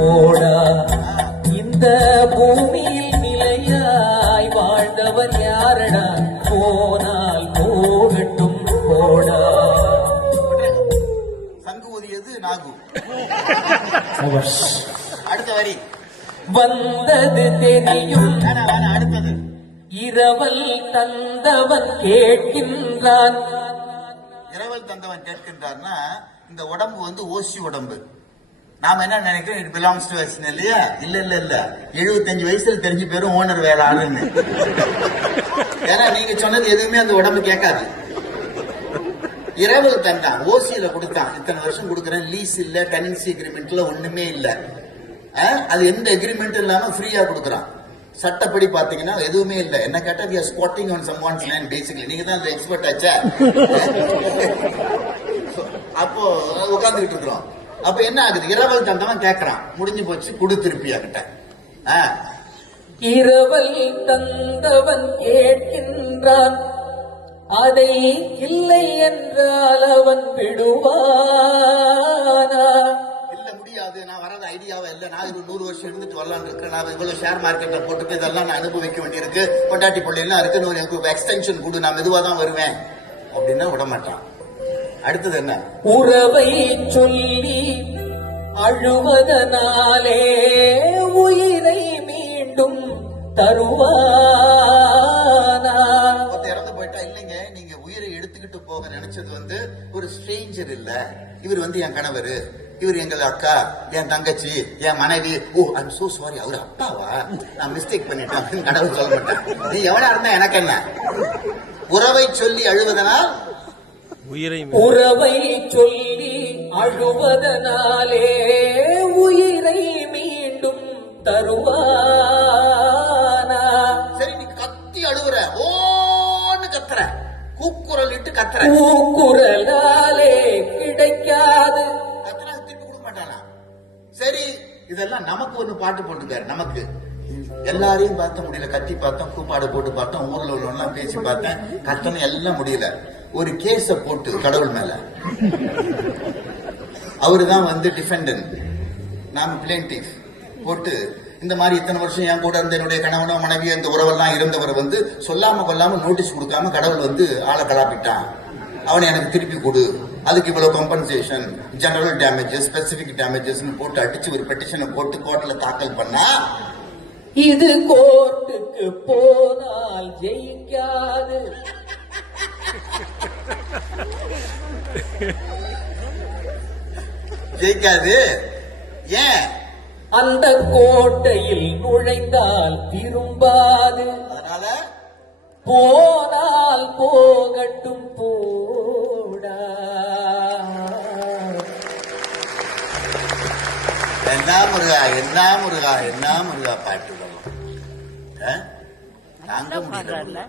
போடா. இந்த பூமியில் நிலையாய் வாழ்ந்தவர் யாரடா, போனால் போகட்டும் போடா. சங்கு ஊதியது நாகு. அடுத்த வரி. வந்தது தெரியும் அடுத்தது. இரவல் தந்தவன் கேட்கின்றான். இரவல் தந்தவன் கேட்கின்றார்னா இந்த உடம்பு வந்து ஓசி உடம்பு. நாம என்ன நினைக்கிறோம், இட் பிலாங்ஸ் டு அஸ் இல்லையா? இல்ல இல்ல இல்ல, 75 வயசுல தெரிஞ்சு பேரும் ஓனர் வேலை ஆளுன்னு. ஏன்னா நீங்க சொன்னது எதுவுமே அந்த உடம்பு கேட்காது. இரவல் தந்தான், ஓசியில கொடுத்தான், இத்தனை வருஷம் கொடுக்கறேன், லீஸ் இல்ல, டெனன்சி அக்ரிமெண்ட்ல ஒண்ணுமே இல்ல. அது எந்த அக்ரிமெண்ட் இல்லாம ஃப்ரீயா கொடுக்கறான். சட்டப்படி பாத்தீங்கன்னா எதுவுமே இல்ல. என்ன கேட்டா we are squatting on someone's land basically. நீங்க தான் எக்ஸ்பர்ட் ஆச்சா. அப்போ உட்கார்ந்துகிட்டு இருக்கிறோம். அப்ப என்ன ஆகுது, இரவல் தந்தவன் கேட்கறான், முடிஞ்சு போச்சு, குடு திருப்பியா கிட்ட. இரவல் தந்தவன் கேட்கின்றான், அதை இல்லை என்றால் அவன் விடுவானா? இல்ல முடியாது, நான் வரது ஐடியாவே இல்ல, நான் 100 வருஷம் இருந்துட்டு வரலான்னு இருக்கேன், நான் இவ்வளவு ஷேர் மார்க்கெட்ல போட்டுட்டு இதெல்லாம் நான் அனுபவிக்க வேண்டியிருக்கு, பொண்டாட்டி பிள்ளைலாம் இருக்கு, எனக்கு எக்ஸ்டென்ஷன் கொடு, நான் மெதுவா தான் வருவேன் அப்படின்னா விட மாட்டான். அடுத்தது என்ன, உறவை சொல்லி அழுவதனாலே உயிரை மீண்டும் தருவானா? இறந்து போயிட்டா, இல்லைங்க நீங்க உயிரை எடுத்துக்கிட்டு போக நினைச்சது வந்து ஒரு ஸ்ட்ரேஞ்சர் இல்ல, இவர் வந்து என் கணவர், இவர் எங்கள் அக்கா, என் தங்கச்சி, என் மனைவி. ஓ ஐம் சோ சாரி, அவர் அப்பாவா, நான் மிஸ்டேக் பண்ணிட்டேன் கடவுள் சொல்ல மாட்டேன். நீ எவனா இருந்தா எனக்கு என்ன. உறவை சொல்லி அழுவதனால், உறவை சொல்லி அழுவதனாலே உயிரை மீண்டும் தருவானா? சரி நீ கத்தி அழுவுற, ஓன்னு கத்துற, கூக்குரல் இட்டு கத்துற, கூக்குரலாலே கிடைக்காது, கத்துனா திருப்பி கொடுக்க மாட்டானா? சரி இதெல்லாம் நமக்கு ஒரு பாட்டு போட்டுக்காரு. நமக்கு எல்லாரையும் பார்த்த முடியல, கத்தி பார்த்தோம், கூப்பாடு போட்டு பார்த்தோம், ஊர்ல உள்ளவெல்லாம் பேசி பார்த்தேன், கத்தணும் எல்லாம் முடியல. ஒரு கேஸ போட்டு கடவுள் மேல, அவருதான் வந்து டிஃபெண்டன்ட், நாம பிளேன்டிஃப் போட்டு, இந்த மாதிரி இத்தனை வருஷம் என் கூட இருந்த என்னுடைய கணவனோ மனைவியோ இந்த உறவெல்லாம் இருந்தவர் வந்து சொல்லாம கொல்லாம நோட்டீஸ் கொடுக்காம கடவுள் வந்து ஆளை கலாப்பிட்டான், அவனை எனக்கு திருப்பி கொடு, அதுக்கு இவ்வளவு compensation, general damages, specific damages போட்டு அடிச்சு ஒரு பெட்டிஷனை போட்டு கோர்ட்ல தாக்கல் பண்ணா, இது கோர்ட்டுக்கு போனால் ஜெயிக்காது, ஜெயிக்காது. ஏன்? அந்த கோட்டையில் நுழைந்தால் திரும்பாது, அதனால போனால் போகட்டும் போடா. என்ன முருகா, என்ன முருகா, என்ன முருகா பாட்டு தாங்க முடியல.